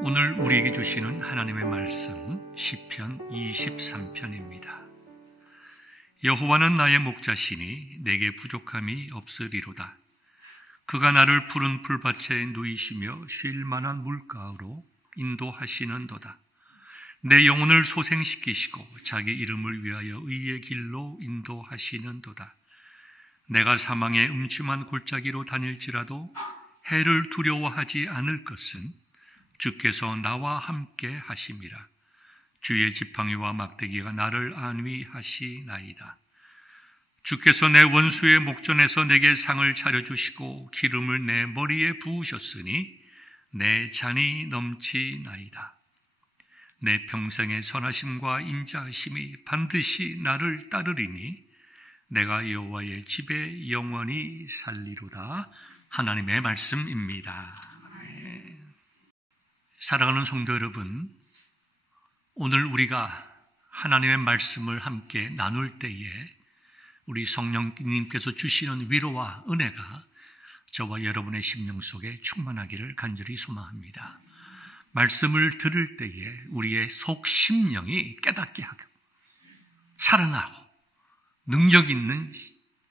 오늘 우리에게 주시는 하나님의 말씀 시편 23편입니다. 여호와는 나의 목자시니 내게 부족함이 없으리로다. 그가 나를 푸른 풀밭에 누이시며 쉴 만한 물가로 인도하시는도다. 내 영혼을 소생시키시고 자기 이름을 위하여 의의 길로 인도하시는도다. 내가 사망의 음침한 골짜기로 다닐지라도 해를 두려워하지 않을 것은 주께서 나와 함께 하심이라. 주의 지팡이와 막대기가 나를 안위하시나이다. 주께서 내 원수의 목전에서 내게 상을 차려주시고 기름을 내 머리에 부으셨으니 내 잔이 넘치나이다. 내 평생의 선하심과 인자하심이 반드시 나를 따르리니 내가 여호와의 집에 영원히 살리로다. 하나님의 말씀입니다. 사랑하는 성도 여러분, 오늘 우리가 하나님의 말씀을 함께 나눌 때에 우리 성령님께서 주시는 위로와 은혜가 저와 여러분의 심령 속에 충만하기를 간절히 소망합니다. 말씀을 들을 때에 우리의 속 심령이 깨닫게 하고 살아나고 능력 있는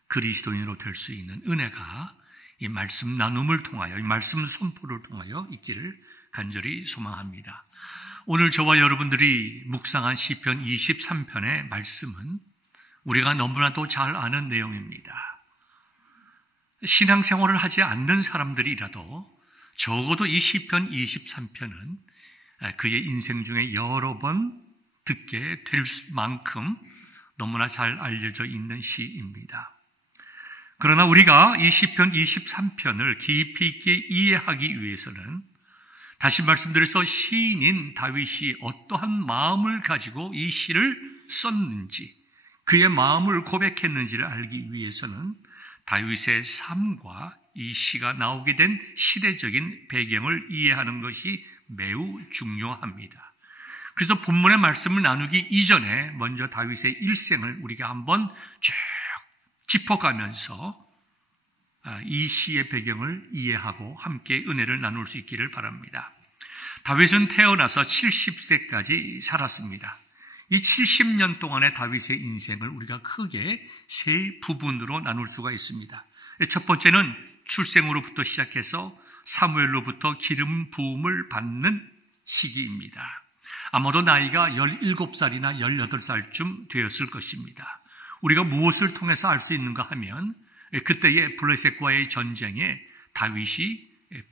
그리스도인으로 될 수 있는 은혜가 이 말씀 나눔을 통하여, 이 말씀 선포를 통하여 있기를 간절히 소망합니다. 오늘 저와 여러분들이 묵상한 시편 23편의 말씀은 우리가 너무나도 잘 아는 내용입니다. 신앙생활을 하지 않는 사람들이라도 적어도 이 시편 23편은 그의 인생 중에 여러 번 듣게 될 만큼 너무나 잘 알려져 있는 시입니다. 그러나 우리가 이 시편 23편을 깊이 있게 이해하기 위해서는 다시 말씀드려서 시인인 다윗이 어떠한 마음을 가지고 이 시를 썼는지, 그의 마음을 고백했는지를 알기 위해서는 다윗의 삶과 이 시가 나오게 된 시대적인 배경을 이해하는 것이 매우 중요합니다. 그래서 본문의 말씀을 나누기 이전에 먼저 다윗의 일생을 우리가 한번 쭉 짚어가면서 이 시의 배경을 이해하고 함께 은혜를 나눌 수 있기를 바랍니다. 다윗은 태어나서 70세까지 살았습니다. 이 70년 동안의 다윗의 인생을 우리가 크게 세 부분으로 나눌 수가 있습니다. 첫 번째는 출생으로부터 시작해서 사무엘로부터 기름 부음을 받는 시기입니다. 아마도 나이가 17살이나 18살쯤 되었을 것입니다. 우리가 무엇을 통해서 알 수 있는가 하면 그때의 블레셋과의 전쟁에 다윗이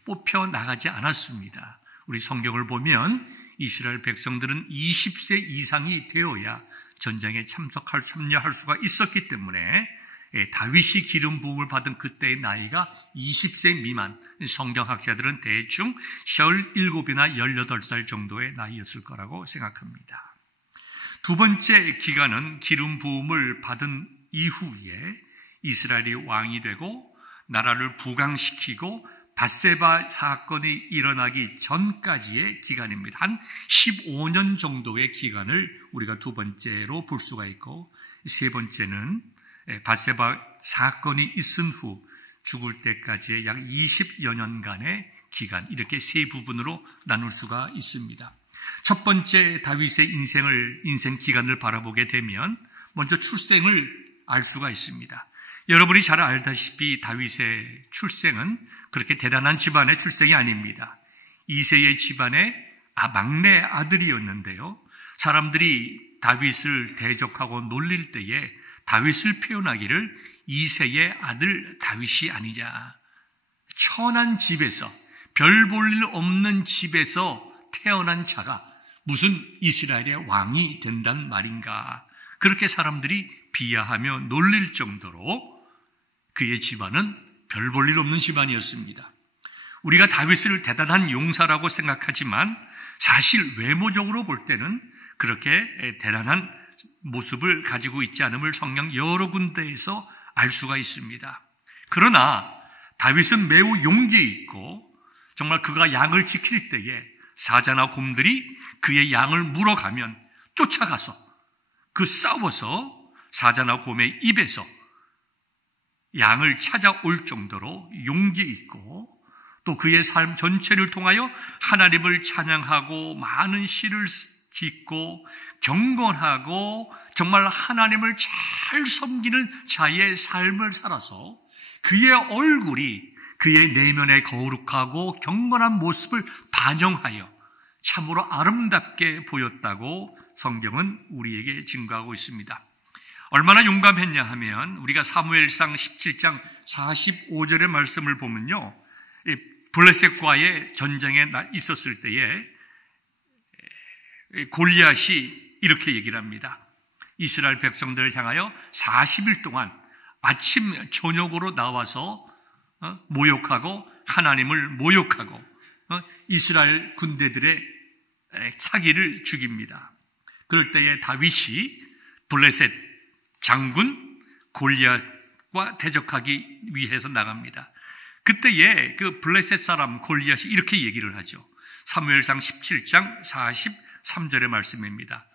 뽑혀 나가지 않았습니다. 우리 성경을 보면 이스라엘 백성들은 20세 이상이 되어야 전쟁에 참여할 수가 있었기 때문에 다윗이 기름 부음을 받은 그때의 나이가 20세 미만, 성경학자들은 대충 17이나 18살 정도의 나이였을 거라고 생각합니다. 두 번째 기간은 기름 부음을 받은 이후에 이스라엘이 왕이 되고 나라를 부강시키고 밧세바 사건이 일어나기 전까지의 기간입니다. 한 15년 정도의 기간을 우리가 두 번째로 볼 수가 있고, 세 번째는 밧세바 사건이 있은 후 죽을 때까지의 약 20여 년간의 기간, 이렇게 세 부분으로 나눌 수가 있습니다. 첫 번째 다윗의 인생 기간을 바라보게 되면 먼저 출생을 알 수가 있습니다. 여러분이 잘 알다시피 다윗의 출생은 그렇게 대단한 집안의 출생이 아닙니다. 이새의 집안의 막내 아들이었는데요. 사람들이 다윗을 대적하고 놀릴 때에 다윗을 표현하기를 이새의 아들 다윗이 아니냐. 천한 집에서, 별 볼 일 없는 집에서 태어난 자가 무슨 이스라엘의 왕이 된단 말인가. 그렇게 사람들이 비하하며 놀릴 정도로 그의 집안은 별 볼 일 없는 집안이었습니다. 우리가 다윗을 대단한 용사라고 생각하지만 사실 외모적으로 볼 때는 그렇게 대단한 모습을 가지고 있지 않음을 성경 여러 군데에서 알 수가 있습니다. 그러나 다윗은 매우 용기 있고 정말 그가 양을 지킬 때에 사자나 곰들이 그의 양을 물어가면 쫓아가서 싸워서 사자나 곰의 입에서 양을 찾아올 정도로 용기 있고 또 그의 삶 전체를 통하여 하나님을 찬양하고 많은 시를 짓고 경건하고 정말 하나님을 잘 섬기는 자의 삶을 살아서 그의 얼굴이 그의 내면의 거룩하고 경건한 모습을 반영하여 참으로 아름답게 보였다고 성경은 우리에게 증거하고 있습니다. 얼마나 용감했냐 하면 우리가 사무엘상 17장 45절의 말씀을 보면요, 블레셋과의 전쟁에 있었을 때에 골리앗이 이렇게 얘기를 합니다. 이스라엘 백성들을 향하여 40일 동안 아침 저녁으로 나와서 모욕하고 하나님을 모욕하고 이스라엘 군대들의 사기를 죽입니다. 그럴 때에 다윗이 블레셋 장군 골리앗과 대적하기 위해서 나갑니다. 그때에 그 블레셋 사람 골리앗이 이렇게 얘기를 하죠. 사무엘상 17장 43절의 말씀입니다.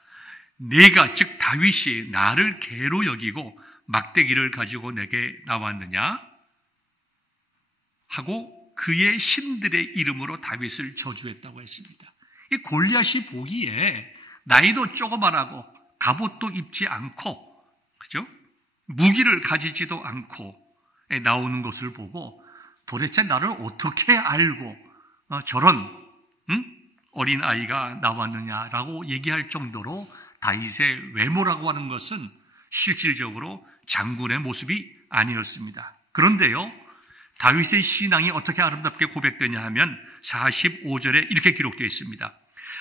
내가 즉 다윗이 나를 개로 여기고 막대기를 가지고 내게 나왔느냐 하고 그의 신들의 이름으로 다윗을 저주했다고 했습니다. 이 골리앗이 보기에 나이도 조그만하고 갑옷도 입지 않고, 그죠? 무기를 가지지도 않고 나오는 것을 보고 도대체 나를 어떻게 알고 저런 어린 아이가 나왔느냐라고 얘기할 정도로 다윗의 외모라고 하는 것은 실질적으로 장군의 모습이 아니었습니다. 그런데요, 다윗의 신앙이 어떻게 아름답게 고백되냐 하면 45절에 이렇게 기록되어 있습니다.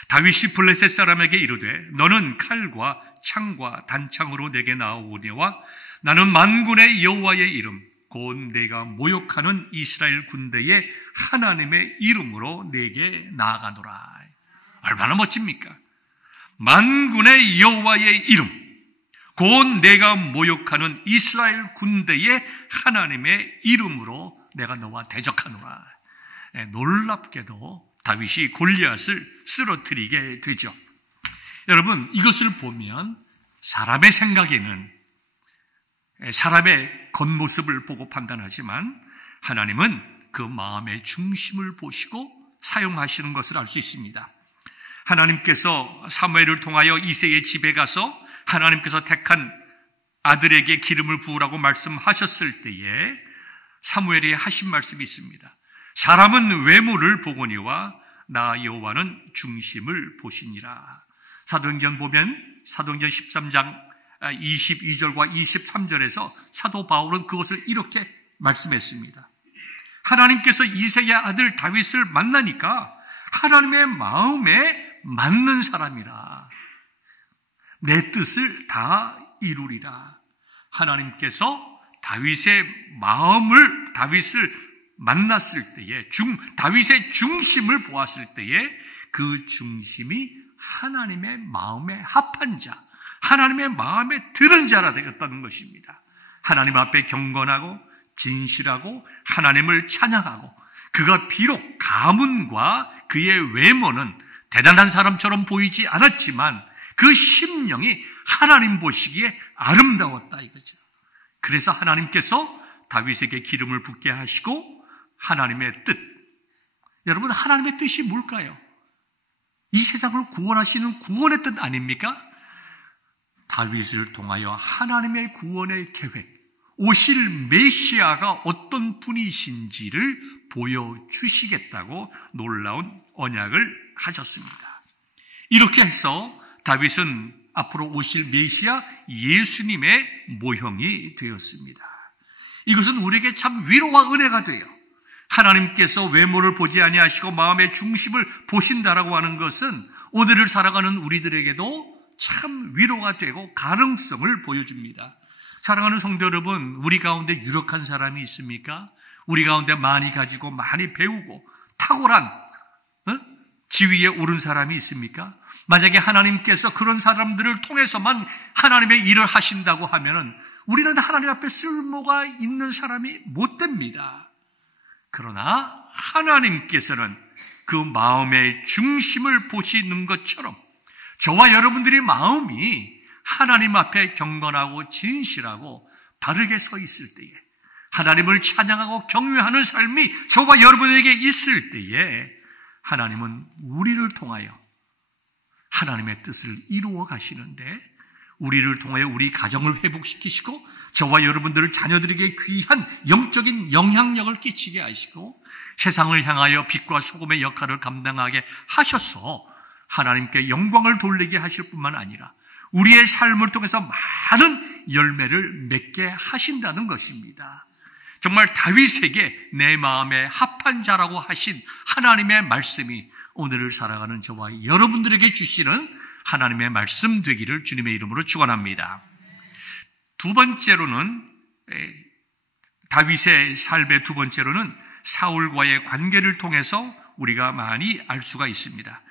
다윗이 블레셋 사람에게 이르되 너는 칼과 창과 단창으로 내게 나오거니와 나는 만군의 여호와의 이름 곧 내가 모욕하는 이스라엘 군대의 하나님의 이름으로 내게 나아가노라. 얼마나 멋집니까? 만군의 여호와의 이름 곧 내가 모욕하는 이스라엘 군대의 하나님의 이름으로 내가 너와 대적하노라. 놀랍게도 다윗이 골리앗을 쓰러뜨리게 되죠. 여러분, 이것을 보면 사람의 생각에는 사람의 겉모습을 보고 판단하지만 하나님은 그 마음의 중심을 보시고 사용하시는 것을 알 수 있습니다. 하나님께서 사무엘을 통하여 이새의 집에 가서 하나님께서 택한 아들에게 기름을 부으라고 말씀하셨을 때에 사무엘이 하신 말씀이 있습니다. 사람은 외모를 보거니와 나 여호와는 중심을 보시니라. 사도행전 보면 사도행전 13장 22절과 23절에서 사도 바울은 그것을 이렇게 말씀했습니다. 하나님께서 이새의 아들 다윗을 만나니까 하나님의 마음에 맞는 사람이라. 내 뜻을 다 이루리라. 하나님께서 다윗의 만났을 때에 다윗의 중심을 보았을 때에 그 중심이 하나님의 마음에 합한 자, 하나님의 마음에 드는 자라 되었다는 것입니다. 하나님 앞에 경건하고 진실하고 하나님을 찬양하고 그가 비록 가문과 그의 외모는 대단한 사람처럼 보이지 않았지만 그 심령이 하나님 보시기에 아름다웠다 이거죠. 그래서 하나님께서 다윗에게 기름을 붓게 하시고 하나님의 뜻, 여러분 하나님의 뜻이 뭘까요? 이 세상을 구원하시는 구원의 뜻 아닙니까? 다윗을 통하여 하나님의 구원의 계획, 오실 메시아가 어떤 분이신지를 보여주시겠다고 놀라운 언약을 하셨습니다. 이렇게 해서 다윗은 앞으로 오실 메시아 예수님의 모형이 되었습니다. 이것은 우리에게 참 위로와 은혜가 돼요. 하나님께서 외모를 보지 아니하시고 마음의 중심을 보신다라고 하는 것은 오늘을 살아가는 우리들에게도 참 위로가 되고 가능성을 보여줍니다. 사랑하는 성도 여러분, 우리 가운데 유력한 사람이 있습니까? 우리 가운데 많이 가지고 많이 배우고 탁월한 지위에 오른 사람이 있습니까? 만약에 하나님께서 그런 사람들을 통해서만 하나님의 일을 하신다고 하면은 우리는 하나님 앞에 쓸모가 있는 사람이 못 됩니다. 그러나 하나님께서는 그 마음의 중심을 보시는 것처럼 저와 여러분들의 마음이 하나님 앞에 경건하고 진실하고 바르게 서 있을 때에 하나님을 찬양하고 경외하는 삶이 저와 여러분에게 있을 때에 하나님은 우리를 통하여 하나님의 뜻을 이루어 가시는데, 우리를 통하여 우리 가정을 회복시키시고 저와 여러분들을 자녀들에게 귀한 영적인 영향력을 끼치게 하시고 세상을 향하여 빛과 소금의 역할을 감당하게 하셔서 하나님께 영광을 돌리게 하실 뿐만 아니라 우리의 삶을 통해서 많은 열매를 맺게 하신다는 것입니다. 정말 다윗에게 내 마음에 합한 자라고 하신 하나님의 말씀이 오늘을 살아가는 저와 여러분들에게 주시는 하나님의 말씀 되기를 주님의 이름으로 축원합니다. 두 번째로는, 다윗의 삶의 두 번째로는 사울과의 관계를 통해서 우리가 많이 알 수가 있습니다.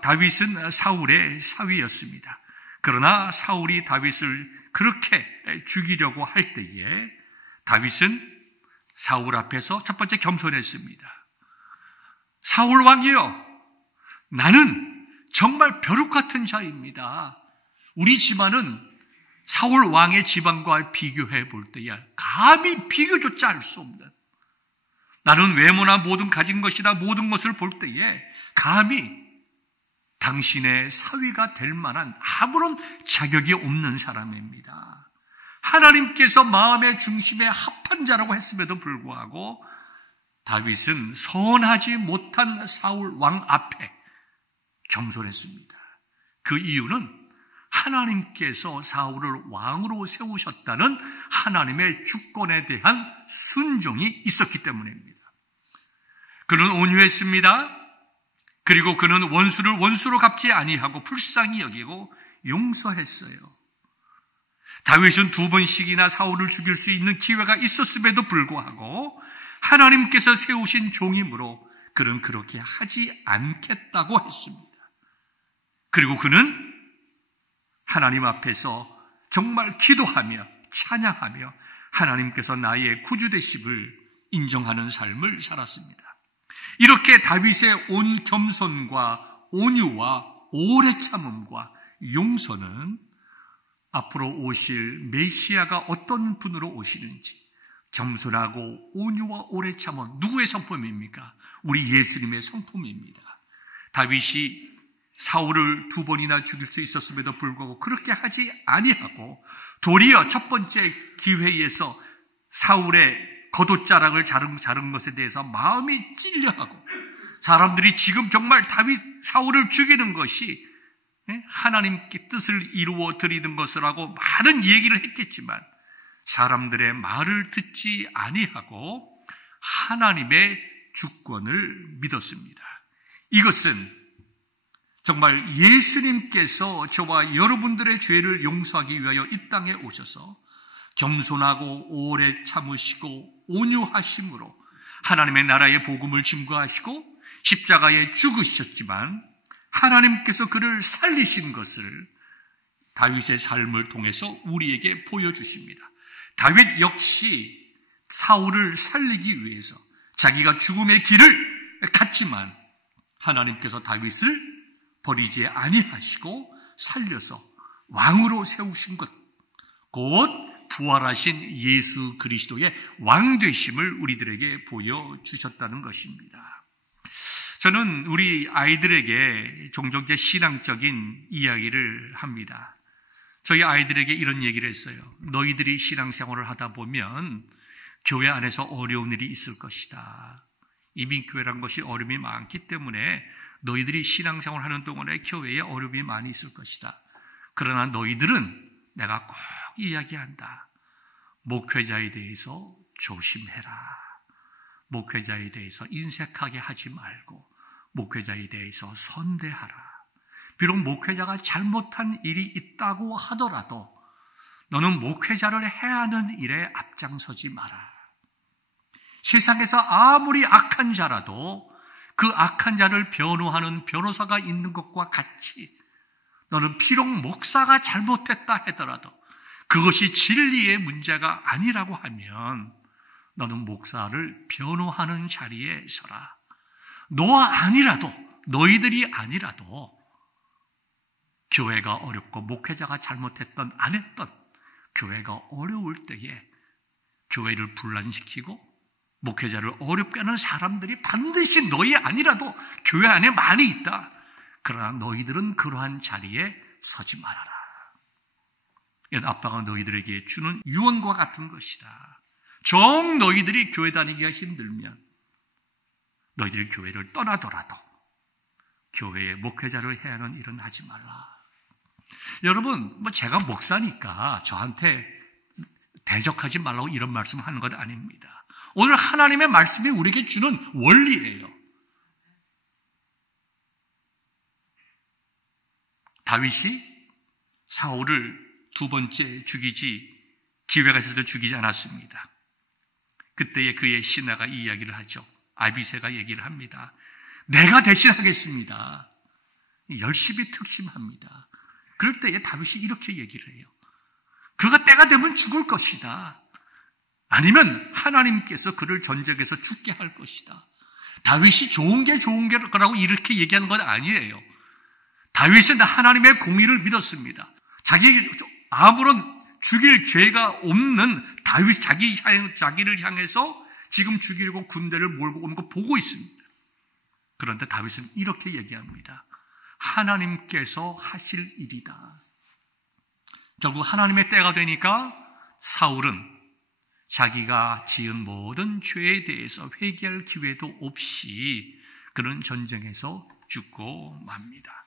다윗은 사울의 사위였습니다. 그러나 사울이 다윗을 그렇게 죽이려고 할 때에 다윗은 사울 앞에서 첫 번째 겸손했습니다. 사울 왕이여, 나는 정말 벼룩 같은 자입니다. 우리 집안은 사울 왕의 집안과 비교해 볼 때야 감히 비교조차 할 수 없는, 나는 외모나 모든 가진 것이나 모든 것을 볼 때에 감히 당신의 사위가 될 만한 아무런 자격이 없는 사람입니다. 하나님께서 마음의 중심에 합한 자라고 했음에도 불구하고 다윗은 선하지 못한 사울 왕 앞에 겸손했습니다. 그 이유는 하나님께서 사울을 왕으로 세우셨다는 하나님의 주권에 대한 순종이 있었기 때문입니다. 그는 온유했습니다. 그리고 그는 원수를 원수로 갚지 아니하고 불쌍히 여기고 용서했어요. 다윗은 두 번씩이나 사울을 죽일 수 있는 기회가 있었음에도 불구하고 하나님께서 세우신 종이므로 그는 그렇게 하지 않겠다고 했습니다. 그리고 그는 하나님 앞에서 정말 기도하며 찬양하며 하나님께서 나의 구주 되심을 인정하는 삶을 살았습니다. 이렇게 다윗의 온 겸손과 온유와 오래 참음과 용서는 앞으로 오실 메시아가 어떤 분으로 오시는지, 겸손하고 온유와 오래 참음, 누구의 성품입니까? 우리 예수님의 성품입니다. 다윗이 사울을 두 번이나 죽일 수 있었음에도 불구하고 그렇게 하지 아니하고 도리어 첫 번째 기회에서 사울의 겉옷자락을 자른 것에 대해서 마음이 찔려하고, 사람들이 지금 정말 사울을 죽이는 것이 하나님께 뜻을 이루어 드리는 것이라고 많은 얘기를 했겠지만 사람들의 말을 듣지 아니하고 하나님의 주권을 믿었습니다. 이것은 정말 예수님께서 저와 여러분들의 죄를 용서하기 위하여 이 땅에 오셔서 겸손하고 오래 참으시고 온유하심으로 하나님의 나라의 복음을 증거하시고 십자가에 죽으셨지만 하나님께서 그를 살리신 것을 다윗의 삶을 통해서 우리에게 보여주십니다. 다윗 역시 사울을 살리기 위해서 자기가 죽음의 길을 갔지만 하나님께서 다윗을 버리지 아니하시고 살려서 왕으로 세우신 것, 곧 부활하신 예수 그리스도의 왕 되심을 우리들에게 보여주셨다는 것입니다. 저는 우리 아이들에게 종종 신앙적인 이야기를 합니다. 저희 아이들에게 이런 얘기를 했어요. 너희들이 신앙생활을 하다 보면 교회 안에서 어려운 일이 있을 것이다. 이민 교회란 것이 어려움이 많기 때문에 너희들이 신앙생활 하는 동안에 교회에 어려움이 많이 있을 것이다. 그러나 너희들은 내가 꼭 이야기한다. 목회자에 대해서 조심해라. 목회자에 대해서 인색하게 하지 말고 목회자에 대해서 선대하라. 비록 목회자가 잘못한 일이 있다고 하더라도 너는 목회자를 해야 하는 일에 앞장서지 마라. 세상에서 아무리 악한 자라도 그 악한 자를 변호하는 변호사가 있는 것과 같이 너는 비록 목사가 잘못했다 하더라도 그것이 진리의 문제가 아니라고 하면 너는 목사를 변호하는 자리에 서라. 너와 아니라도, 너희들이 아니라도 교회가 어렵고 목회자가 잘못했던 안 했던 교회가 어려울 때에 교회를 분란시키고 목회자를 어렵게 하는 사람들이 반드시 너희 아니라도 교회 안에 많이 있다. 그러나 너희들은 그러한 자리에 서지 말아라. 이건 아빠가 너희들에게 주는 유언과 같은 것이다. 정 너희들이 교회 다니기가 힘들면 너희들이 교회를 떠나더라도 교회의 목회자를 해야 하는 일은 하지 말라. 여러분, 제가 목사니까 저한테 대적하지 말라고 이런 말씀하는 것 아닙니다. 오늘 하나님의 말씀이 우리에게 주는 원리예요. 다윗이 사울을 두 번째 죽이지 기회가 있어서 죽이지 않았습니다. 그때에 그의 신하가 이 이야기를 하죠. 아비새가 얘기를 합니다. 내가 대신하겠습니다. 열심히 특심합니다. 그럴 때에 다윗이 이렇게 얘기를 해요. 그가 때가 되면 죽을 것이다. 아니면 하나님께서 그를 전적에서 죽게 할 것이다. 다윗이 좋은 게 거라고 이렇게 얘기하는 건 아니에요. 다윗은 하나님의 공의를 믿었습니다. 아무런 죽일 죄가 없는 다윗 자기를 향해서 지금 죽이려고 군대를 몰고 오는 거 보고 있습니다. 그런데 다윗은 이렇게 얘기합니다. 하나님께서 하실 일이다. 결국 하나님의 때가 되니까 사울은 자기가 지은 모든 죄에 대해서 회개할 기회도 없이 그런 전쟁에서 죽고 맙니다.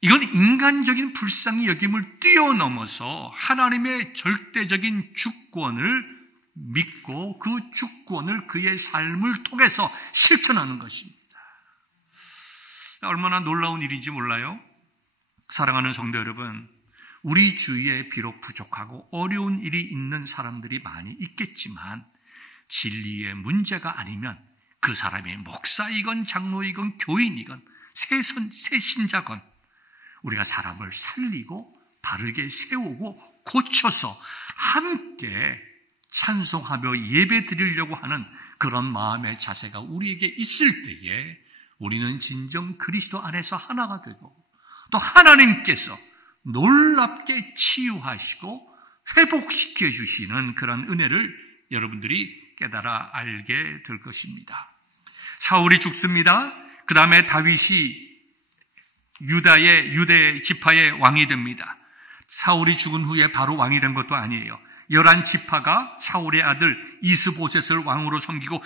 이건 인간적인 불쌍히 여김을 뛰어넘어서 하나님의 절대적인 주권을 믿고 그 주권을 그의 삶을 통해서 실천하는 것입니다. 얼마나 놀라운 일인지 몰라요? 사랑하는 성도 여러분, 우리 주위에 비록 부족하고 어려운 일이 있는 사람들이 많이 있겠지만 진리의 문제가 아니면 그 사람이 목사이건 장로이건 교인이건 새 신자건 우리가 사람을 살리고 바르게 세우고 고쳐서 함께 찬송하며 예배 드리려고 하는 그런 마음의 자세가 우리에게 있을 때에 우리는 진정 그리스도 안에서 하나가 되고 또 하나님께서 놀랍게 치유하시고 회복시켜 주시는 그런 은혜를 여러분들이 깨달아 알게 될 것입니다. 사울이 죽습니다. 그 다음에 다윗이 유대 지파의 왕이 됩니다. 사울이 죽은 후에 바로 왕이 된 것도 아니에요. 11지파가 사울의 아들 이스보셋을 왕으로 섬기고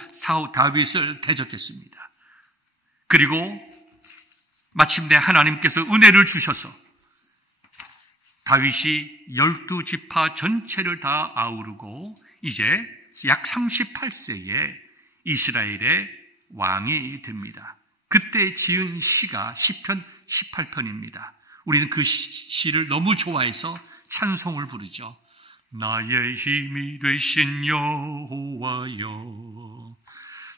다윗을 대적했습니다. 그리고 마침내 하나님께서 은혜를 주셔서 다윗이 12지파 전체를 다 아우르고 이제 약 38세에 이스라엘의 왕이 됩니다. 그때 지은 시가 시편 18편입니다. 우리는 그 시를 너무 좋아해서 찬송을 부르죠. 나의 힘이 되신 여호와여,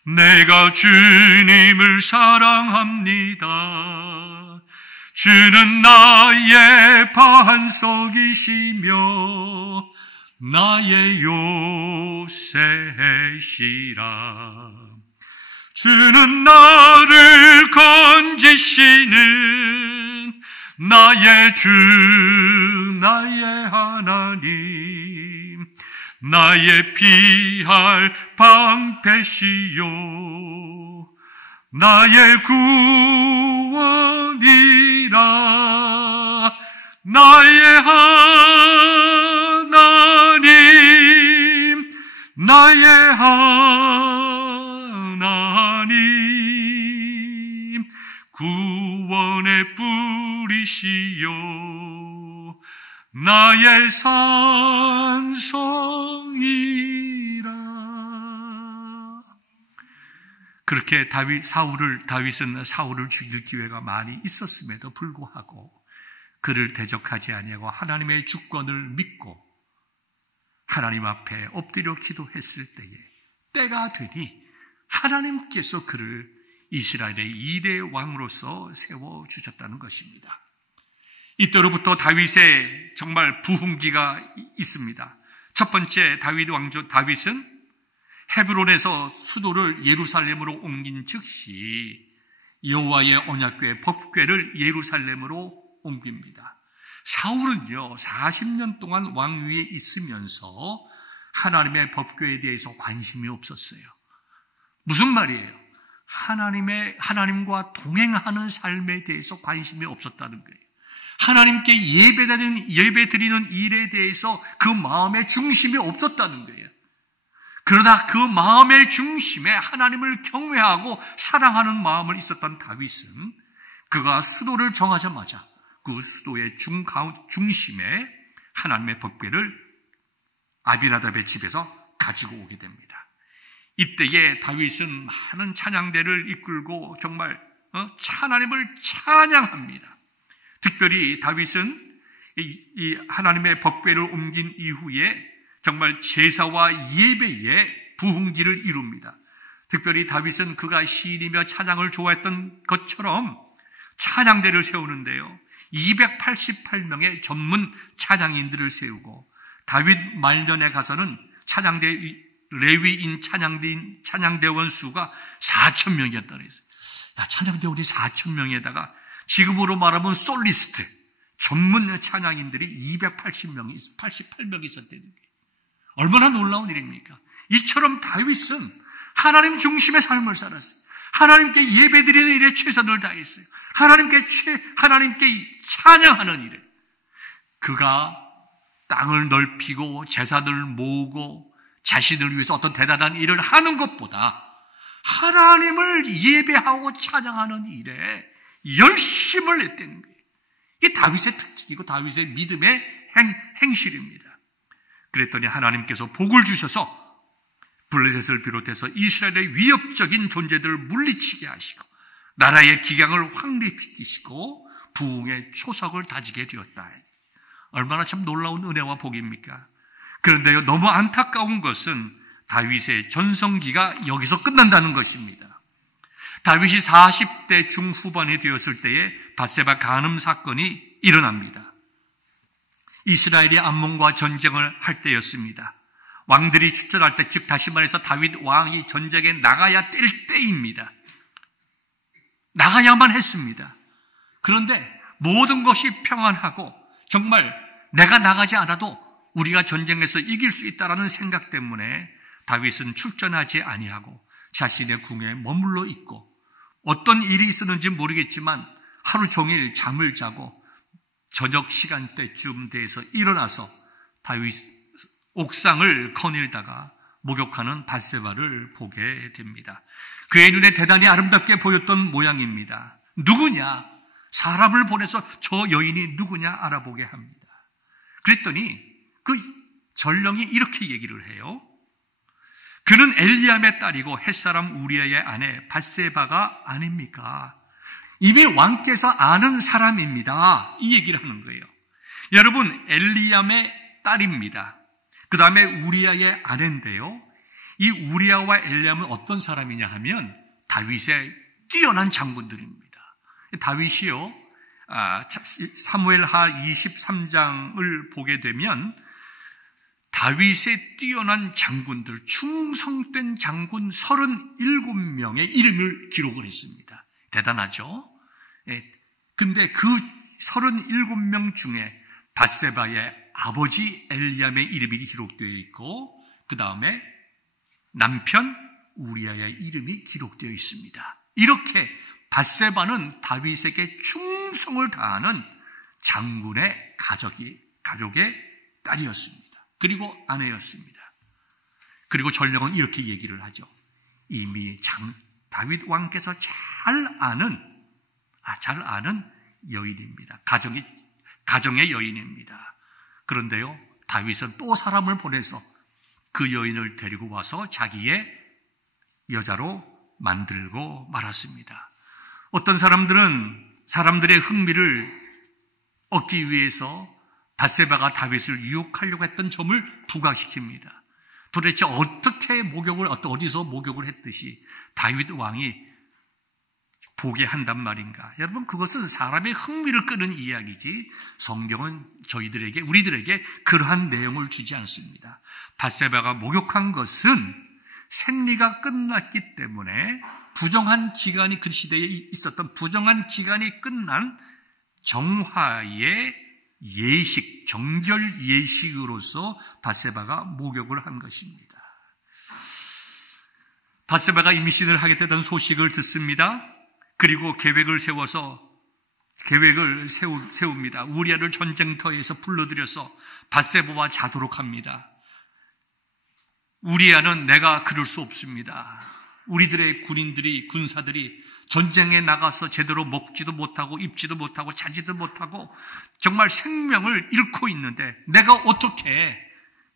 내가 주님을 사랑합니다. 주는 나의 반석이시며 나의 요새시라. 주는 나를 건지시는 나의 주, 나의 하나님, 나의 피할 방패시요 나의 구원이라. 나의 하나님, 나의 하나님, 구원의 뿌리시요 나의 산성이라. 그렇게 다윗은 사울을 죽일 기회가 많이 있었음에도 불구하고 그를 대적하지 아니하고 하나님의 주권을 믿고 하나님 앞에 엎드려 기도했을 때에 때가 되니 하나님께서 그를 이스라엘의 2대 왕으로서 세워주셨다는 것입니다. 이때로부터 다윗의 정말 부흥기가 있습니다. 첫 번째 다윗은 헤브론에서 수도를 예루살렘으로 옮긴 즉시 여호와의 언약궤 법궤를 예루살렘으로 옮깁니다. 사울은요 40년 동안 왕위에 있으면서 하나님의 법궤에 대해서 관심이 없었어요. 무슨 말이에요? 하나님과 동행하는 삶에 대해서 관심이 없었다는 거예요. 하나님께 예배드리는 일에 대해서 그 마음의 중심이 없었다는 거예요. 그러다 그 마음의 중심에 하나님을 경외하고 사랑하는 마음을 있었던 다윗은 그가 수도를 정하자마자 그 수도의 중심에 하나님의 법궤를 아비나답의 집에서 가지고 오게 됩니다. 이때에 다윗은 많은 찬양대를 이끌고 정말 하나님을 찬양합니다. 특별히 다윗은 이 하나님의 법궤를 옮긴 이후에 정말 제사와 예배의 부흥기를 이룹니다. 특별히 다윗은 그가 시인이며 찬양을 좋아했던 것처럼 찬양대를 세우는데요. 288명의 전문 찬양인들을 세우고 다윗 말년에 가서는 레위인 찬양대원 수가 4,000명이었다고 했어요. 찬양대원이 4,000명에다가 지금으로 말하면 솔리스트, 전문 찬양인들이 288명이 있었다는 거예요. 얼마나 놀라운 일입니까? 이처럼 다윗은 하나님 중심의 삶을 살았어요. 하나님께 예배드리는 일에 최선을 다했어요. 하나님께 찬양하는 일에 그가 땅을 넓히고 제사를 모으고 자신을 위해서 어떤 대단한 일을 하는 것보다 하나님을 예배하고 찬양하는 일에 열심을 냈다는 거예요. 이게 다윗의 특징이고 다윗의 믿음의 행실입니다. 그랬더니 하나님께서 복을 주셔서 블레셋을 비롯해서 이스라엘의 위협적인 존재들을 물리치게 하시고 나라의 기강을 확립시키시고 부흥의 초석을 다지게 되었다. 얼마나 참 놀라운 은혜와 복입니까? 그런데요, 너무 안타까운 것은 다윗의 전성기가 여기서 끝난다는 것입니다. 다윗이 40대 중후반이 되었을 때에 밧세바 간음 사건이 일어납니다. 이스라엘이 암몬과 전쟁을 할 때였습니다. 왕들이 출전할 때, 즉 다시 말해서 다윗 왕이 전쟁에 나가야 될 때입니다. 나가야만 했습니다. 그런데 모든 것이 평안하고 정말 내가 나가지 않아도 우리가 전쟁에서 이길 수 있다는 생각 때문에 다윗은 출전하지 아니하고 자신의 궁에 머물러 있고 어떤 일이 있었는지 모르겠지만 하루 종일 잠을 자고 저녁 시간대쯤 돼서 일어나서 다윗 옥상을 거닐다가 목욕하는 밧세바를 보게 됩니다. 그의 눈에 대단히 아름답게 보였던 모양입니다. 누구냐? 사람을 보내서 저 여인이 누구냐 알아보게 합니다. 그랬더니 그 전령이 이렇게 얘기를 해요. 그는 엘리암의 딸이고 햇사람 우리아의 아내 밧세바가 아닙니까? 이미 왕께서 아는 사람입니다. 이 얘기를 하는 거예요. 여러분, 엘리암의 딸입니다. 그 다음에 우리아의 아내인데요. 이 우리아와 엘리암은 어떤 사람이냐 하면 다윗의 뛰어난 장군들입니다. 다윗이요, 사무엘하 23장을 보게 되면 다윗의 뛰어난 장군들, 충성된 장군 37명의 이름을 기록을 했습니다. 대단하죠? 근데 그 37명 중에 밧세바의 아버지 엘리암의 이름이 기록되어 있고 그 다음에 남편 우리아의 이름이 기록되어 있습니다. 이렇게 밧세바는 다윗에게 충성을 다하는 장군의 가족의 딸이었습니다. 그리고 아내였습니다. 그리고 전령은 이렇게 얘기를 하죠. 이미 다윗 왕께서 잘 아는 여인입니다. 가정의 여인입니다. 그런데요, 다윗은 또 사람을 보내서 그 여인을 데리고 와서 자기의 여자로 만들고 말았습니다. 어떤 사람들은 사람들의 흥미를 얻기 위해서 밧세바가 다윗을 유혹하려고 했던 점을 부각시킵니다. 도대체 어떻게 어디서 목욕을 했듯이 다윗 왕이 보게 한단 말인가? 여러분, 그것은 사람의 흥미를 끄는 이야기지 성경은 우리들에게 그러한 내용을 주지 않습니다. 밧세바가 목욕한 것은 생리가 끝났기 때문에 그 시대에 있었던 부정한 기간이 끝난 정화의 예식, 정결 예식으로서 바세바가 목욕을 한 것입니다. 바세바가 임신을 하게 되던 소식을 듣습니다. 그리고 계획을 세웁니다. 우리아를 전쟁터에서 불러들여서 바세바와 자도록 합니다. 우리아는 내가 그럴 수 없습니다. 우리들의 군사들이 전쟁에 나가서 제대로 먹지도 못하고 입지도 못하고 자지도 못하고 정말 생명을 잃고 있는데 내가 어떻게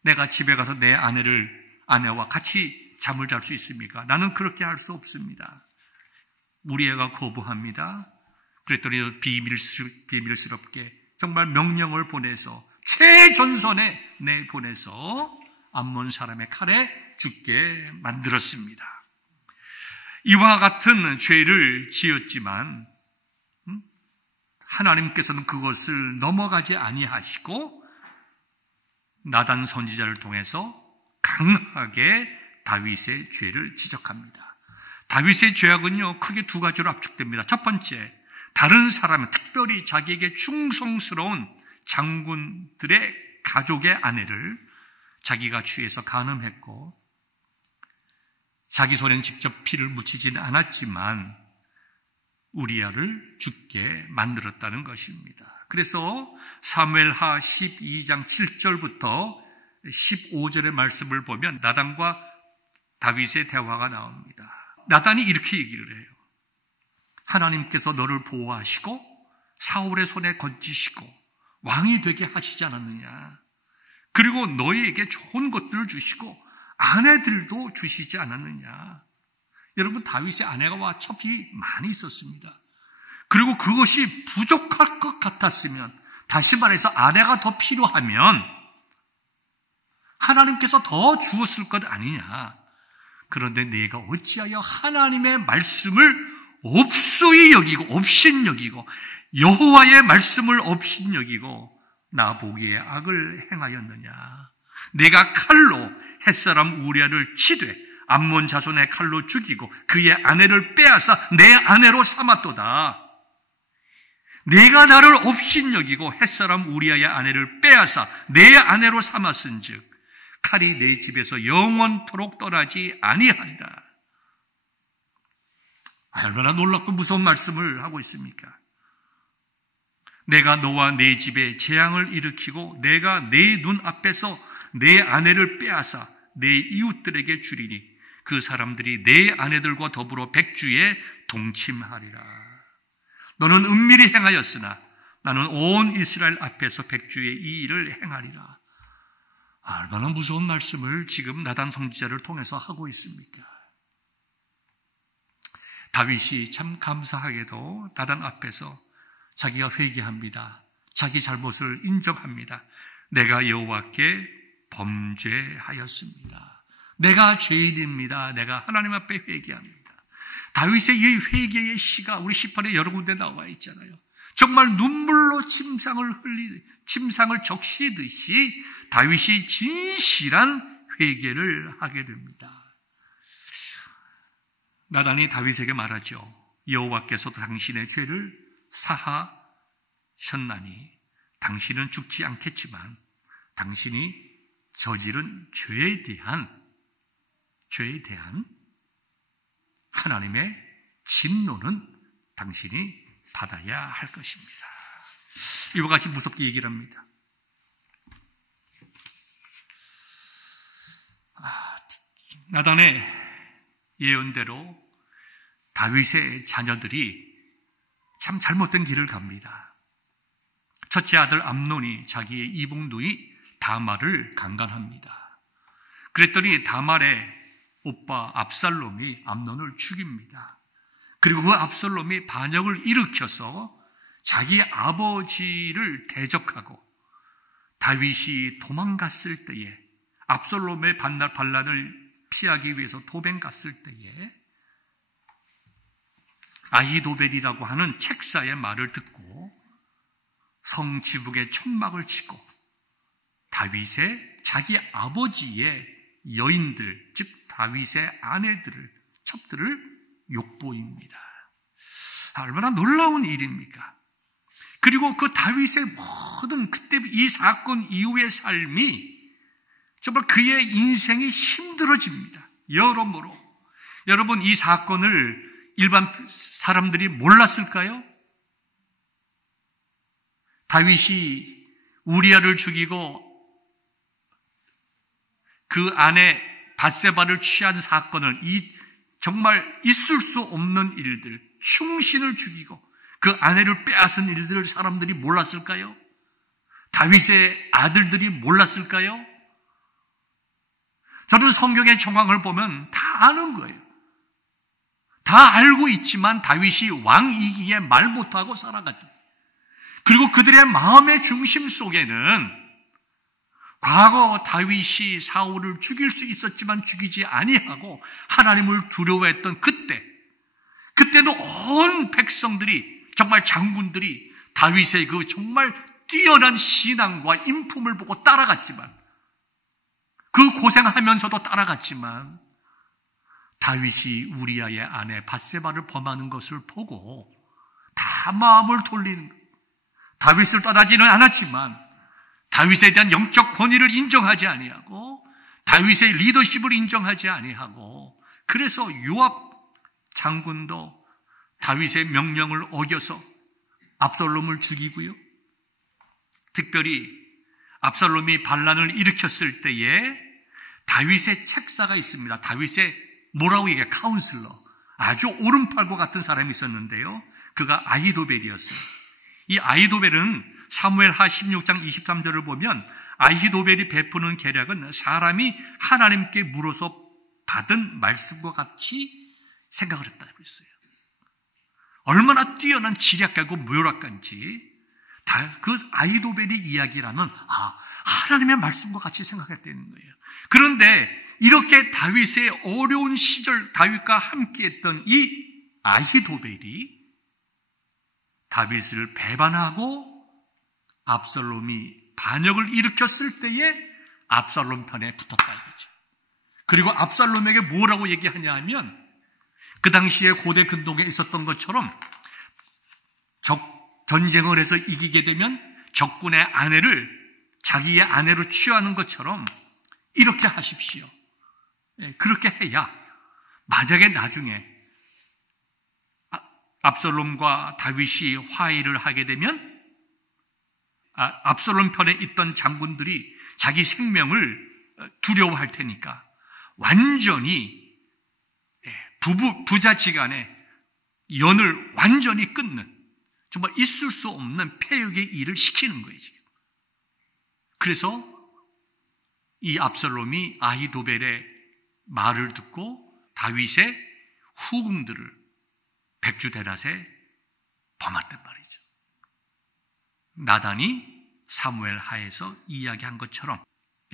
내가 집에 가서 내 아내와 같이 잠을 잘 수 있습니까? 나는 그렇게 할 수 없습니다. 우리아가 거부합니다. 그랬더니 비밀스럽게 정말 명령을 보내서 최전선에 내보내서 암몬 사람의 칼에 죽게 만들었습니다. 이와 같은 죄를 지었지만 하나님께서는 그것을 넘어가지 아니하시고 나단 선지자를 통해서 강하게 다윗의 죄를 지적합니다. 다윗의 죄악은요, 크게 두 가지로 압축됩니다. 첫 번째, 다른 사람, 특별히 자기에게 충성스러운 장군들의 가족의 아내를 자기가 취해서 간음했고 자기 손에는 직접 피를 묻히지는 않았지만 우리아를 죽게 만들었다는 것입니다. 그래서 사무엘하 12장 7절부터 15절의 말씀을 보면 나단과 다윗의 대화가 나옵니다. 나단이 이렇게 얘기를 해요. 하나님께서 너를 보호하시고 사울의 손에 건지시고 왕이 되게 하시지 않았느냐. 그리고 너희에게 좋은 것들을 주시고 아내들도 주시지 않았느냐. 여러분, 다윗의 아내와 첩이 많이 있었습니다. 그리고 그것이 부족할 것 같았으면, 다시 말해서 아내가 더 필요하면 하나님께서 더 주었을 것 아니냐. 그런데 네가 어찌하여 하나님의 말씀을 없이 여기고 여호와의 말씀을 없이 여기고 나보기에 악을 행하였느냐. 내가 칼로 햇사람 우리아를 치되 암몬 자손의 칼로 죽이고 그의 아내를 빼앗아 내 아내로 삼았도다. 내가 나를 없이 여기고 햇사람 우리아의 아내를 빼앗아 내 아내로 삼았은즉 칼이 내 집에서 영원토록 떠나지 아니하리라. 얼마나 놀랍고 무서운 말씀을 하고 있습니까? 내가 너와 내 집에 재앙을 일으키고 내가 내 눈앞에서 내 아내를 빼앗아 내 이웃들에게 주리니 그 사람들이 내 아내들과 더불어 백주에 동침하리라. 너는 은밀히 행하였으나 나는 온 이스라엘 앞에서 백주에 이 일을 행하리라. 얼마나 무서운 말씀을 지금 나단 선지자를 통해서 하고 있습니까? 다윗이 참 감사하게도 나단 앞에서 자기가 회개합니다. 자기 잘못을 인정합니다. 내가 여호와께 범죄하였습니다. 내가 죄인입니다. 내가 하나님 앞에 회개합니다. 다윗의 이 회개의 시가 우리 시편에 여러 군데 나와 있잖아요. 정말 눈물로 침상을 적시듯이 다윗이 진실한 회개를 하게 됩니다. 나단이 다윗에게 말하죠. 여호와께서 당신의 죄를 사하셨나니 당신은 죽지 않겠지만 당신이 저지른 죄에 대한 하나님의 진노는 당신이 받아야 할 것입니다. 이와 같이 무섭게 얘기를 합니다. 나단의 예언대로 다윗의 자녀들이 참 잘못된 길을 갑니다. 첫째 아들 암논이 자기의 이복 누이 다말을 강간합니다. 그랬더니 다말의 오빠 압살롬이 암논을 죽입니다. 그리고 그 압살롬이 반역을 일으켜서 자기 아버지를 대적하고 다윗이 도망갔을 때에 압살롬의 반란을 피하기 위해서 도벤 갔을 때에 아히도벨이라고 하는 책사의 말을 듣고 성 지붕에 천막을 치고 다윗의 자기 아버지의 여인들, 즉 다윗의 아내들을, 첩들을 욕보입니다. 얼마나 놀라운 일입니까? 그리고 그 다윗의 모든 그때 이 사건 이후의 삶이 정말 그의 인생이 힘들어집니다. 여러모로. 여러분, 이 사건을 일반 사람들이 몰랐을까요? 다윗이 우리아를 죽이고 그 아내 밧세바를 취한 사건을, 이 정말 있을 수 없는 일들, 충신을 죽이고 그 아내를 빼앗은 일들을 사람들이 몰랐을까요? 다윗의 아들들이 몰랐을까요? 저는 성경의 정황을 보면 다 아는 거예요. 다 알고 있지만 다윗이 왕이기에 말 못하고 살아갔죠. 그리고 그들의 마음의 중심 속에는 과거 다윗이 사울을 죽일 수 있었지만 죽이지 아니하고 하나님을 두려워했던 그때도 온 백성들이, 정말 장군들이 다윗의 그 정말 뛰어난 신앙과 인품을 보고 따라갔지만, 그 고생하면서도 따라갔지만, 다윗이 우리아의 아내 밧세바를 범하는 것을 보고 다 마음을 돌리는 거예요. 다윗을 떠나지는 않았지만 다윗에 대한 영적 권위를 인정하지 아니하고 다윗의 리더십을 인정하지 아니하고, 그래서 요압 장군도 다윗의 명령을 어겨서 압살롬을 죽이고요. 특별히 압살롬이 반란을 일으켰을 때에 다윗의 책사가 있습니다. 다윗의 뭐라고 얘기해요? 카운슬러. 아주 오른팔과 같은 사람이 있었는데요. 그가 아히도벨이었어요. 이 아히도벨은 사무엘하 16장 23절을 보면 아히도벨이 베푸는 계략은 사람이 하나님께 물어서 받은 말씀과 같이 생각을 했다고 했어요. 얼마나 뛰어난 지략가고 묘락가인지 그 아히도벨이 이야기라면 하나님의 말씀과 같이 생각했다는 거예요. 그런데 이렇게 다윗의 어려운 시절 다윗과 함께했던 이 아히도벨이 다윗을 배반하고 압살롬이 반역을 일으켰을 때에 압살롬 편에 붙었다 이거죠. 그리고 압살롬에게 뭐라고 얘기하냐 하면, 그 당시에 고대 근동에 있었던 것처럼 전쟁을 해서 이기게 되면 적군의 아내를 자기의 아내로 취하는 것처럼 이렇게 하십시오. 그렇게 해야 만약에 나중에 압살롬과 다윗이 화해를 하게 되면 압살롬 편에 있던 장군들이 자기 생명을 두려워할 테니까 완전히 부자지간에 연을 완전히 끊는, 정말 있을 수 없는 폐역의 일을 시키는 거예요, 지금. 그래서 이 압살롬이 아히도벨의 말을 듣고 다윗의 후궁들을 백주대낮에 범했단 말이죠. 나단이 사무엘 하에서 이야기한 것처럼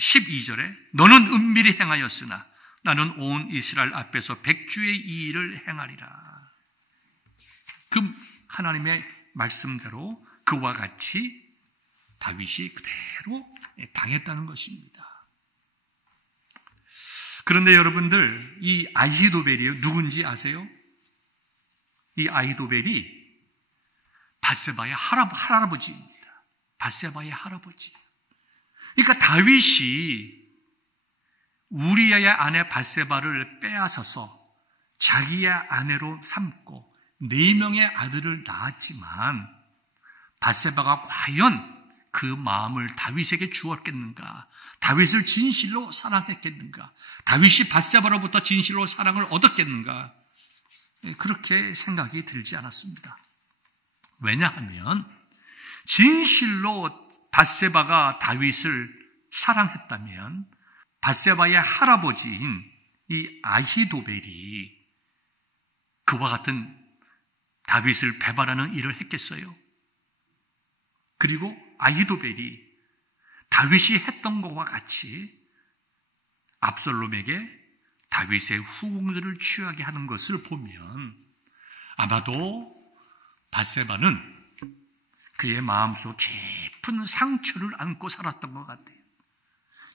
12절에 너는 은밀히 행하였으나 나는 온 이스라엘 앞에서 백주의 이 일을 행하리라. 그 하나님의 말씀대로 그와 같이 다윗이 그대로 당했다는 것입니다. 그런데 여러분들, 이 아히도벨이 누군지 아세요? 이 아히도벨이 밧세바의 할아버지입니다. 밧세바의 할아버지. 그러니까 다윗이 우리아의 아내 밧세바를 빼앗아서 자기의 아내로 삼고 4명의 아들을 낳았지만 밧세바가 과연 그 마음을 다윗에게 주었겠는가? 다윗을 진실로 사랑했겠는가? 다윗이 밧세바로부터 진실로 사랑을 얻었겠는가? 그렇게 생각이 들지 않았습니다. 왜냐하면 진실로 밧세바가 다윗을 사랑했다면 밧세바의 할아버지인 이 아히도벨이 그와 같은 다윗을 배반하는 일을 했겠어요? 그리고 아히도벨이 다윗이 했던 것과 같이 압살롬에게 다윗의 후궁들을 취하게 하는 것을 보면 아마도 밧세바는 그의 마음속 깊은 상처를 안고 살았던 것 같아요.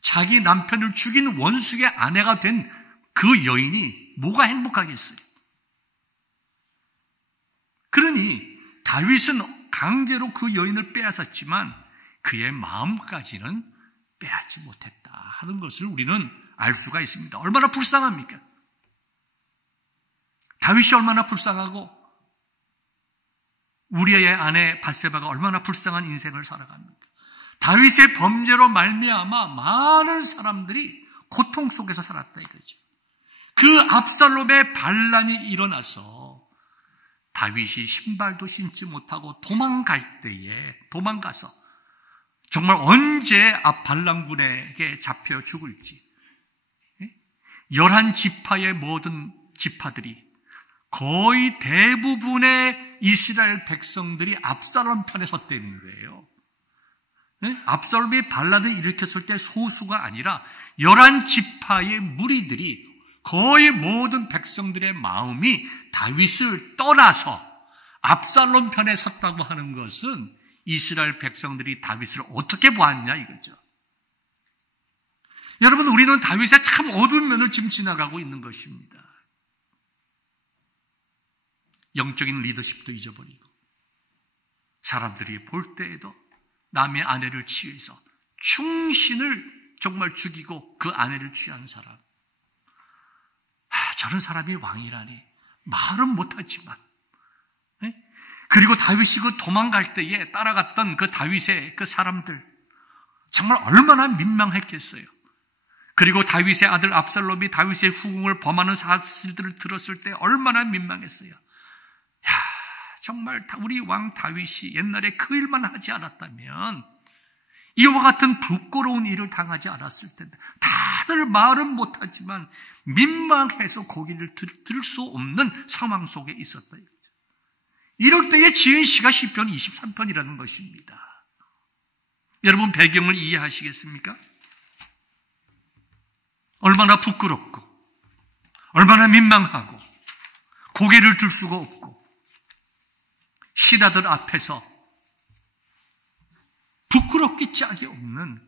자기 남편을 죽인 원수의 아내가 된 그 여인이 뭐가 행복하겠어요? 그러니 다윗은 강제로 그 여인을 빼앗았지만 그의 마음까지는 빼앗지 못했다 하는 것을 우리는 알 수가 있습니다. 얼마나 불쌍합니까? 다윗이 얼마나 불쌍하고 우리의 아내 밧세바가 얼마나 불쌍한 인생을 살아갑니까? 다윗의 범죄로 말미암아 많은 사람들이 고통 속에서 살았다 이거죠. 그 압살롬의 반란이 일어나서 다윗이 신발도 신지 못하고 도망가서 정말 언제 반란군에게 잡혀 죽을지 11지파의 모든 지파들이 거의 대부분의 이스라엘 백성들이 압살롬 편에 섰다는 거예요. 압살롬이 반란을 일으켰을 때 소수가 아니라 11지파의 무리들이 거의 모든 백성들의 마음이 다윗을 떠나서 압살롬 편에 섰다고 하는 것은 이스라엘 백성들이 다윗을 어떻게 보았냐 이거죠. 여러분, 우리는 다윗의 참 어두운 면을 지금 지나가고 있는 것입니다. 영적인 리더십도 잊어버리고 사람들이 볼 때에도 남의 아내를 취해서 충신을 정말 죽이고 그 아내를 취한 사람. 저런 사람이 왕이라니 말은 못하지만 그리고 다윗이 그 도망갈 때에 따라갔던 그 다윗의 그 사람들 정말 얼마나 민망했겠어요. 그리고 다윗의 아들 압살롬이 다윗의 후궁을 범하는 사실들을 들었을 때 얼마나 민망했어요. 정말 우리 왕 다윗이 옛날에 그 일만 하지 않았다면 이와 같은 부끄러운 일을 당하지 않았을 텐데 다들 말은 못하지만 민망해서 고개를 들 수 없는 상황 속에 있었다. 이럴 때에 지은 시가 시편 23편이라는 것입니다. 여러분, 배경을 이해하시겠습니까? 얼마나 부끄럽고 얼마나 민망하고 고개를 들 수가 없고 신하들 앞에서 부끄럽기 짝이 없는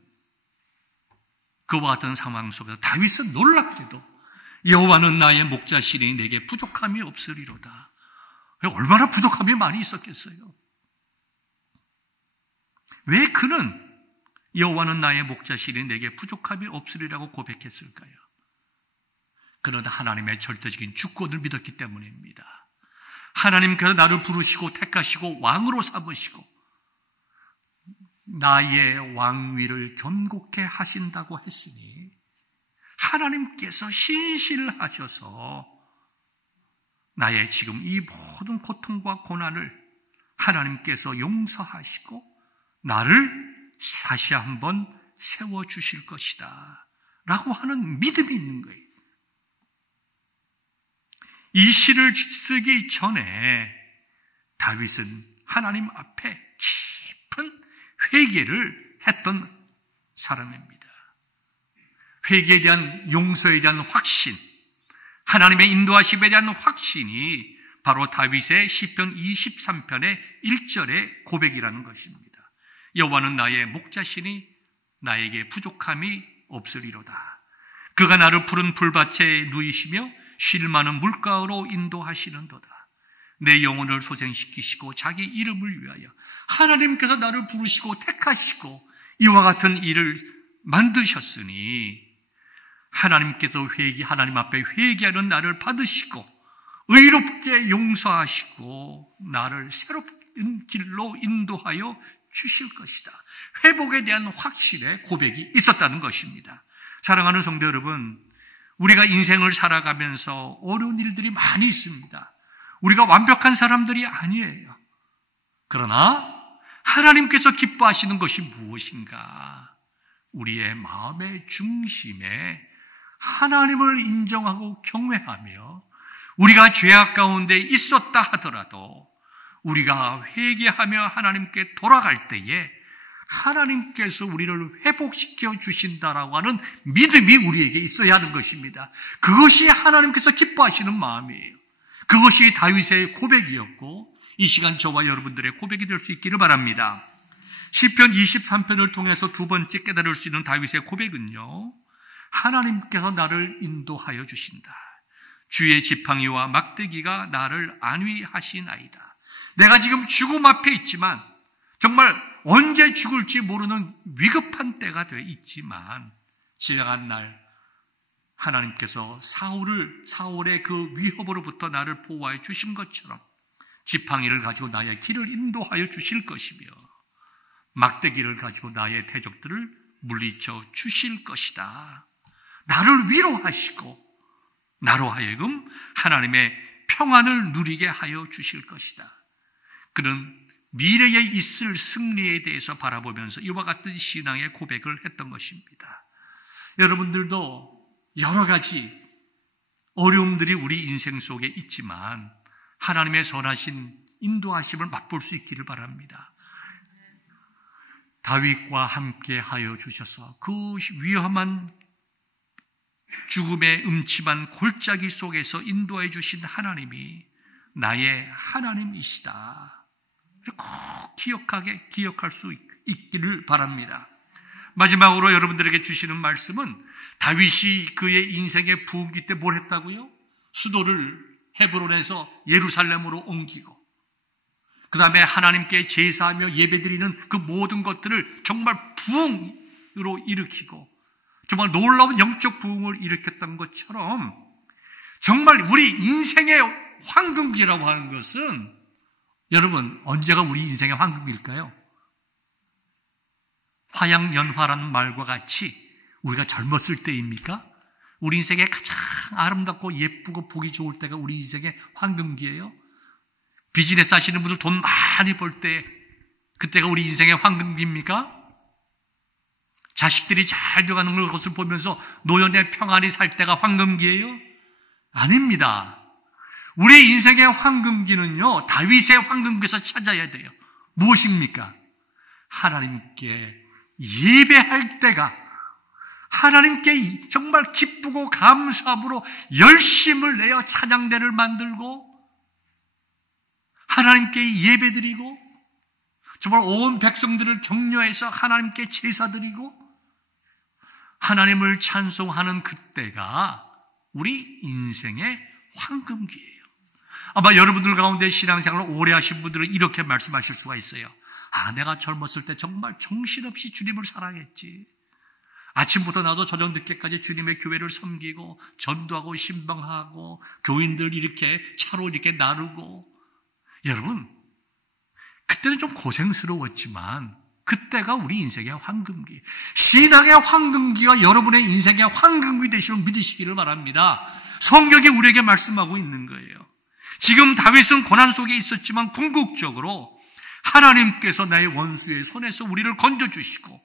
그와 같은 상황 속에서 다윗은 놀랍게도 여호와는 나의 목자시니 내게 부족함이 없으리로다. 얼마나 부족함이 많이 있었겠어요. 왜 그는 여호와는 나의 목자시니 내게 부족함이 없으리라고 고백했을까요? 그는 하나님의 절대적인 주권을 믿었기 때문입니다. 하나님께서 나를 부르시고 택하시고 왕으로 삼으시고 나의 왕위를 견고케 하신다고 했으니 하나님께서 신실하셔서 나의 지금 이 모든 고통과 고난을 하나님께서 용서하시고 나를 다시 한번 세워주실 것이다 라고 하는 믿음이 있는 거예요. 이 시를 쓰기 전에 다윗은 하나님 앞에 깊은 회개를 했던 사람입니다. 회개에 대한 용서에 대한 확신, 하나님의 인도하심에 대한 확신이 바로 다윗의 시편 23편의 1절의 고백이라는 것입니다. 여호와는 나의 목자시니 나에게 부족함이 없으리로다. 그가 나를 푸른 풀밭에 누이시며 쉴 만한 물가로 인도하시는도다. 내 영혼을 소생시키시고 자기 이름을 위하여 하나님께서 나를 부르시고 택하시고 이와 같은 일을 만드셨으니 하나님께서 하나님 앞에 회개하는 나를 받으시고 의롭게 용서하시고 나를 새로운 길로 인도하여 주실 것이다. 회복에 대한 확신의 고백이 있었다는 것입니다. 사랑하는 성도 여러분, 우리가 인생을 살아가면서 어려운 일들이 많이 있습니다. 우리가 완벽한 사람들이 아니에요. 그러나 하나님께서 기뻐하시는 것이 무엇인가? 우리의 마음의 중심에 하나님을 인정하고 경외하며 우리가 죄악 가운데 있었다 하더라도 우리가 회개하며 하나님께 돌아갈 때에 하나님께서 우리를 회복시켜 주신다라고 하는 믿음이 우리에게 있어야 하는 것입니다. 그것이 하나님께서 기뻐하시는 마음이에요. 그것이 다윗의 고백이었고 이 시간 저와 여러분들의 고백이 될 수 있기를 바랍니다. 시편 23편을 통해서 두 번째 깨달을 수 있는 다윗의 고백은요, 하나님께서 나를 인도하여 주신다. 주의 지팡이와 막대기가 나를 안위하시나이다. 내가 지금 죽음 앞에 있지만 정말 언제 죽을지 모르는 위급한 때가 돼 있지만 지나간 날 하나님께서 사울의 그 위협으로부터 나를 보호해 주신 것처럼 지팡이를 가지고 나의 길을 인도하여 주실 것이며 막대기를 가지고 나의 대적들을 물리쳐 주실 것이다. 나를 위로하시고 나로 하여금 하나님의 평안을 누리게 하여 주실 것이다. 그는 미래에 있을 승리에 대해서 바라보면서 이와 같은 신앙의 고백을 했던 것입니다. 여러분들도 여러 가지 어려움들이 우리 인생 속에 있지만 하나님의 선하신 인도하심을 맛볼 수 있기를 바랍니다. 다윗과 함께 하여 주셔서 그 위험한 죽음의 음침한 골짜기 속에서 인도해 주신 하나님이 나의 하나님이시다. 꼭 기억할 수 있기를 바랍니다. 마지막으로 여러분들에게 주시는 말씀은 다윗이 그의 인생의 부흥기 때 뭘 했다고요? 수도를 헤브론에서 예루살렘으로 옮기고 그 다음에 하나님께 제사하며 예배드리는 그 모든 것들을 정말 부흥으로 일으키고 정말 놀라운 영적 부흥을 일으켰던 것처럼 정말 우리 인생의 황금기라고 하는 것은 여러분 언제가 우리 인생의 황금기일까요? 화양연화라는 말과 같이 우리가 젊었을 때입니까? 우리 인생에 가장 아름답고 예쁘고 보기 좋을 때가 우리 인생의 황금기예요. 비즈니스 하시는 분들 돈 많이 벌 때 그때가 우리 인생의 황금기입니까? 자식들이 잘 되어가는 것을 보면서 노년의 평안히 살 때가 황금기예요? 아닙니다. 우리 인생의 황금기는요, 다윗의 황금기에서 찾아야 돼요. 무엇입니까? 하나님께 예배할 때가, 하나님께 정말 기쁘고 감사함으로 열심을 내어 찬양대를 만들고 하나님께 예배드리고 정말 온 백성들을 격려해서 하나님께 제사드리고 하나님을 찬송하는 그때가 우리 인생의 황금기예요. 아마 여러분들 가운데 신앙생활을 오래 하신 분들은 이렇게 말씀하실 수가 있어요. 내가 젊었을 때 정말 정신없이 주님을 사랑했지. 아침부터 나서 저녁 늦게까지 주님의 교회를 섬기고 전도하고 신방하고 교인들 이렇게 차로 이렇게 나르고 여러분 그때는 좀 고생스러웠지만 그때가 우리 인생의 황금기, 신앙의 황금기가 여러분의 인생의 황금기 되시길 믿으시기를 바랍니다. 성경이 우리에게 말씀하고 있는 거예요. 지금 다윗은 고난 속에 있었지만 궁극적으로 하나님께서 나의 원수의 손에서 우리를 건져주시고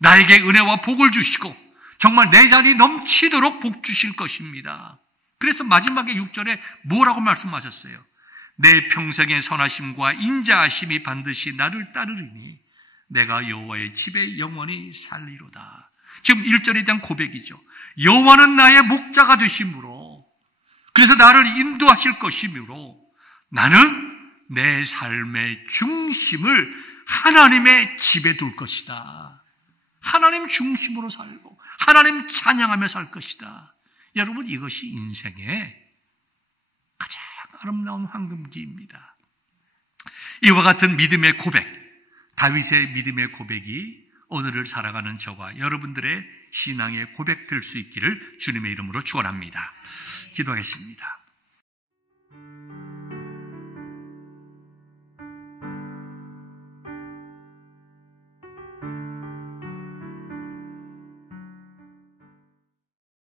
나에게 은혜와 복을 주시고 정말 내 자리 넘치도록 복 주실 것입니다. 그래서 마지막에 6절에 뭐라고 말씀하셨어요? 내 평생의 선하심과 인자하심이 반드시 나를 따르리니 내가 여호와의 집에 영원히 살리로다. 지금 1절에 대한 고백이죠. 여호와는 나의 목자가 되심으로 그래서 나를 인도하실 것이므로 나는 내 삶의 중심을 하나님의 집에 둘 것이다. 하나님 중심으로 살고 하나님 찬양하며 살 것이다. 여러분 이것이 인생의 가장 아름다운 황금기입니다. 이와 같은 믿음의 고백, 다윗의 믿음의 고백이 오늘을 살아가는 저와 여러분들의 신앙의 고백 될 수 있기를 주님의 이름으로 축원합니다. 기도하겠습니다.